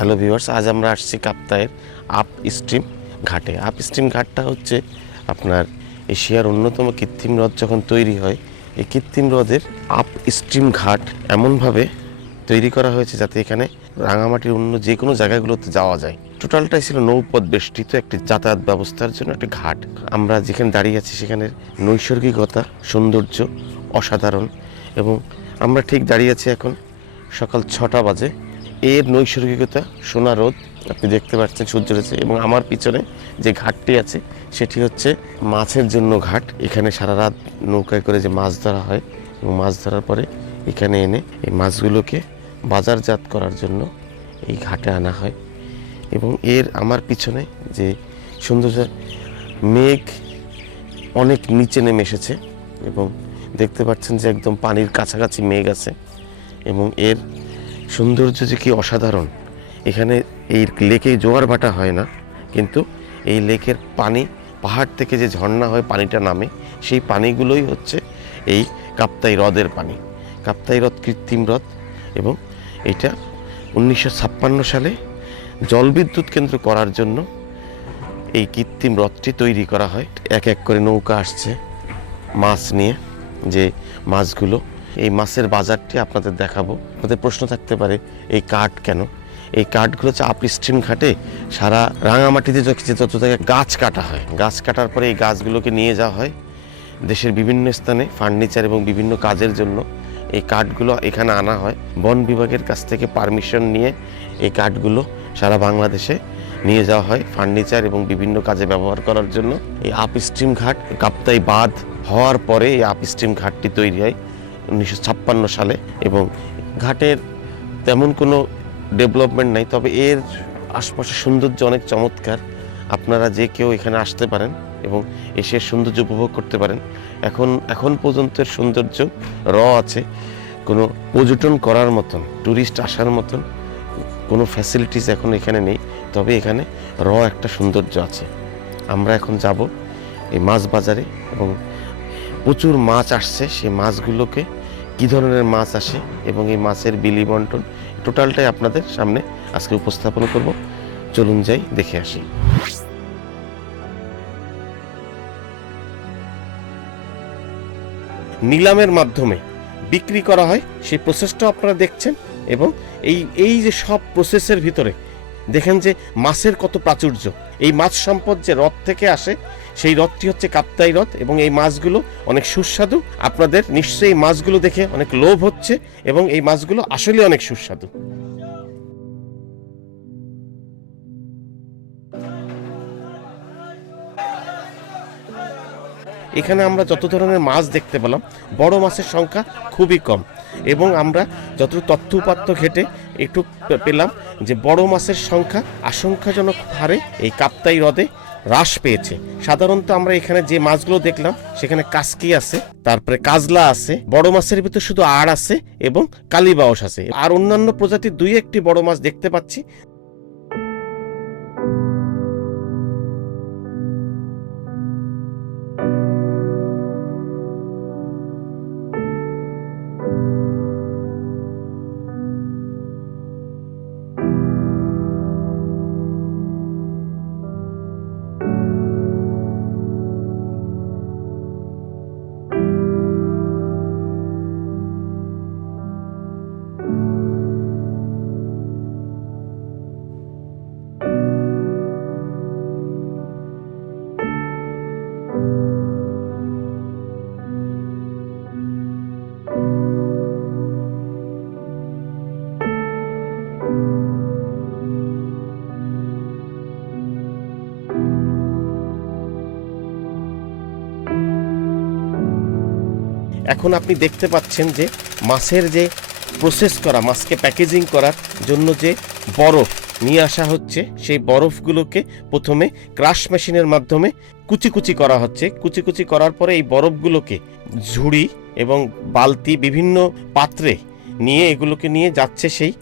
Hello viewers আজ আমরা আসছি কাপ্তায়ের আপ স্ট্রিম ঘাটে। আপ স্ট্রিম ঘাটটা হচ্ছে আপনার এশিয়ার অন্যতম কৃত্রিম হ্রদ যখন তৈরি হয়, এই কৃত্রিম হ্রদের আপ স্ট্রিম ঘাট এমনভাবে তৈরি করা হয়েছে যাতে এখানে রাঙামাটির অন্য যে কোনো জায়গাগুলোতে যাওয়া যায়। টোটালটাই ছিল নৌপথ বেষ্টিত একটি যাতায়াত ব্যবস্থার জন্য একটি ঘাট। আমরা যেখানে দাঁড়িয়ে আছি সেখানে নৈসর্গিকতা, সৌন্দর্য অসাধারণ এবং আমরা ঠিক দাঁড়িয়ে আছি এখন সকাল ছটা বাজে। এর নৈসর্গিকতা, সোনা রোদ, আপনি দেখতে পাচ্ছেন সূর্য রয়েছে এবং আমার পিছনে যে ঘাটটি আছে, সেটি হচ্ছে মাছের জন্য ঘাট। এখানে সারা রাত নৌকায় করে যে মাছ ধরা হয় এবং মাছ ধরার পরে এখানে এনে এই মাছগুলোকে বাজারজাত করার জন্য এই ঘাটে আনা হয় এবং এর আমার পিছনে যে সৌন্দর্য মেঘ অনেক নিচে নেমে এসেছে এবং দেখতে পাচ্ছেন যে একদম পানির কাছাকাছি মেঘ আছে এবং এর সৌন্দর্য যে কি অসাধারণ। এখানে এই লেকে জোয়ার ভাটা হয় না, কিন্তু এই লেকের পানি, পাহাড় থেকে যে ঝর্ণা হয় পানিটা নামে, সেই পানিগুলোই হচ্ছে এই কাপ্তাই হ্রদের পানি। কাপ্তাই হ্রদ কৃত্রিম হ্রদ এবং এটা উনিশশো ছাপ্পান্ন সালে জলবিদ্যুৎ কেন্দ্র করার জন্য এই কৃত্রিম হ্রদটি তৈরি করা হয়। এক এক করে নৌকা আসছে, মাছ নিয়ে, যে মাছগুলো এই মাছের বাজারটি আপনাদের দেখাবো। আপনাদের প্রশ্ন থাকতে পারে, এই কাঠ কেন? এই কাঠগুলো হচ্ছে আপ স্ট্রিম ঘাটে সারা রাঙামাটিতে যত জায়গায় গাছ কাটা হয়। গাছ কাটার পরে এই গাছগুলোকে নিয়ে যাওয়া হয় দেশের বিভিন্ন স্থানে ফার্নিচার এবং বিভিন্ন কাজের জন্য। এই কাঠগুলো এখানে আনা হয়। বন বিভাগের কাছ থেকে পারমিশন নিয়ে এই কাঠগুলো সারা বাংলাদেশে নিয়ে যাওয়া হয় ফার্নিচার এবং বিভিন্ন কাজে ব্যবহার করার জন্য। এই আপ স্ট্রিম ঘাট, কাপ্তাই বাঁধ হওয়ার পরে এই আপ স্ট্রিম ঘাটটি তৈরি হয়। উনিশশো ছাপ্পান্ন সালে এবং ঘাটের তেমন কোনো ডেভেলপমেন্ট নাই, তবে এর আশপাশের সৌন্দর্য অনেক চমৎকার। আপনারা যে কেউ এখানে আসতে পারেন এবং এসে সৌন্দর্য উপভোগ করতে পারেন। এখন এখন পর্যন্তের সৌন্দর্য র আছে। কোনো পর্যটন করার মতন ট্যুরিস্ট আসার মতন কোনো ফ্যাসিলিটিস এখন এখানে নেই, তবে এখানে র একটা সৌন্দর্য আছে। আমরা এখন যাব এই মাছ বাজারে এবং প্রচুর মাছ আসছে, সেই মাছগুলোকে কি ধরনের মাছ আসে এবং এই মাছের বিলি বন্টন টোটালটাই আপনাদের সামনে আজকে উপস্থাপন করব। চলুন যাই, দেখে আসি। নিলামের মাধ্যমে বিক্রি করা হয়, সেই প্রসেসটাও আপনারা দেখছেন এবং এই এই যে সব প্রসেসের ভিতরে, দেখেন যে মাছের কত প্রাচুর্য। এই মাছ সম্পদ যে হ্রদ থেকে আসে সেই হ্রদটি হচ্ছে কাপ্তাই হ্রদ এবং এই মাছগুলো অনেক সুস্বাদু। আপনাদের নিশ্চয়ই মাছগুলো দেখে অনেক লোভ হচ্ছে এবং এই মাছগুলো আসলে অনেক সুস্বাদু। এখানে আমরা যত ধরনের মাছ দেখতে পেলাম, বড় মাছের সংখ্যা খুবই কম এবং আমরা যত তথ্য উপাত্ত ঘেটে একটু পেলাম যে বড় মাছের সংখ্যা আশঙ্কাজনক হারে এই কাপ্তাই হ্রদে হ্রাস পেয়েছে। সাধারণত আমরা এখানে যে মাছগুলো দেখলাম, সেখানে কাসকি আছে, তারপরে কাজলা আছে, বড় মাছের ভিতরে শুধু আড় আছে এবং কালিবাওস আছে। আর অন্যান্য প্রজাতির দুই একটি বড় মাছ দেখতে পাচ্ছি। এখন আপনি দেখতে পাচ্ছেন যে মাছের যে প্রসেস করা, মাছকে প্যাকেজিং করার জন্য যে বরফ নিয়ে আসা হচ্ছে, সেই বরফগুলোকে প্রথমে ক্রাশ মেশিনের মাধ্যমে কুচি কুচি করা হচ্ছে। কুচি কুচি করার পরে এই বরফগুলোকে ঝুড়ি এবং বালতি বিভিন্ন পাত্রে নিয়ে এগুলোকে নিয়ে যাচ্ছে সেই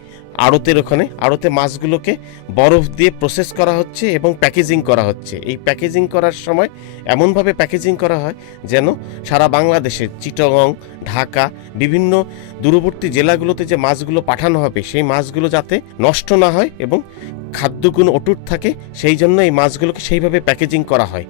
আড়তের ওখানে আড়তে মাছগুলোকে বরফ দিয়ে প্রসেস করা হচ্ছে এবং প্যাকেজিং করা হচ্ছে। এই প্যাকেজিং করার সময় এমনভাবে প্যাকেজিং করা হয় যেন সারা বাংলাদেশে চিটগং, ঢাকা, বিভিন্ন দূরবর্তী জেলাগুলোতে যে মাছগুলো পাঠানো হবে, সেই মাছগুলো যাতে নষ্ট না হয় এবং খাদ্যগুণ অটুট থাকে, সেই জন্য এই মাছগুলোকে সেইভাবে প্যাকেজিং করা হয়।